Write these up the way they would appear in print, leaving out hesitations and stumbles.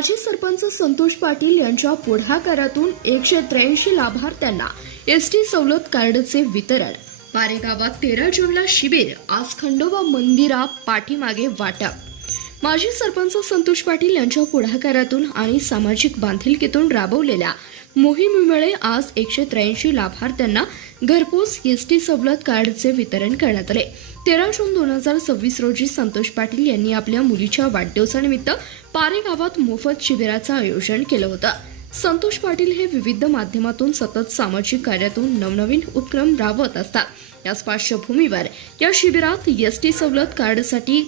माजी सरपंच संतोष पाटील यांच्या पुढाकारातून 183 लाभार्थ्यांना एसटी सवलत कार्डचे वितरण। पारे गावात 13 जूनला शिबिर, आज खंडोबा मंदिरा पाठीमागे वाटप। माजी सरपंच संतोष पाटील यांच्या पुढाकारातून आणि सामाजिक बांधिलकीतून राबवलेल्या मोहिमेमुळे आज 183 लाभार्थ्यांना घरपोच एसटी सवलत कार्डचे वितरण करण्यात आले। 13 जून 2026 रोजी संतोष पाटील यांनी आपल्या मुलीच्या वाढदिवसानिमित्त पारे गावात मोफत शिबिराचं आयोजन केलं होतं। संतोष पाटील हे विविध माध्यमातून सतत सामाजिक कार्यातून नवनवीन उपक्रम राबवत असतात। याच पार्श्वभूमीवर या शिबिरात एसटी सवलत कार्डसाठी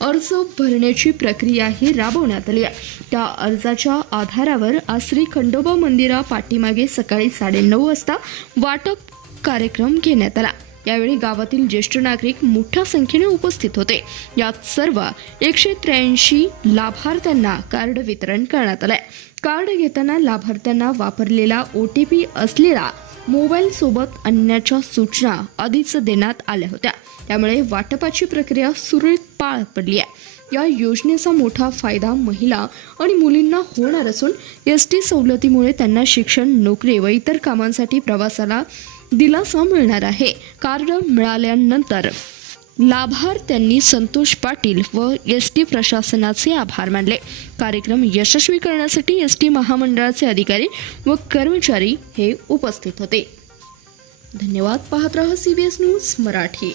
अर्ज भरण्याची प्रक्रियाही राबवण्यात आली आहे। त्या अर्जाच्या आधारावर आज श्री खंडोबा मंदिरा पाठीमागे सकाळी 9:30 वाजता वाटप कार्यक्रम घेण्यात आला। यावेळी गावातील ज्येष्ठ नागरिक मोठ्या संख्येने उपस्थित होते। यात सर्व 183 लाभार्थ्यांना कार्ड वितरण करण्यात आले। कार्ड घेताना लाभार्थ्यांना वापरलेला OTP असलेला मोबाईल सोबत आणण्याच्या सूचना आधीच देण्यात आल्या होत्या। त्यामुळे वाटपाची प्रक्रिया सुरळीत पार पडली आहे। या योजनेचा मोठा फायदा महिला आणि मुलींना होणार असून एसटी सवलतीमुळे त्यांना शिक्षण, नोकरी व इतर कामांसाठी प्रवासाला दिलासा मिळणार आहे। कार्ड मिळाल्यानंतर लाभार्थ्यांनी संतोष पाटील व एसटी प्रशासनाचे आभार मानले। कार्यक्रम यशस्वी करण्यासाठी एसटी महामंडळाचे अधिकारी व कर्मचारी हे उपस्थित होते। धन्यवाद। पाहत रहा CBS न्यूज मराठी।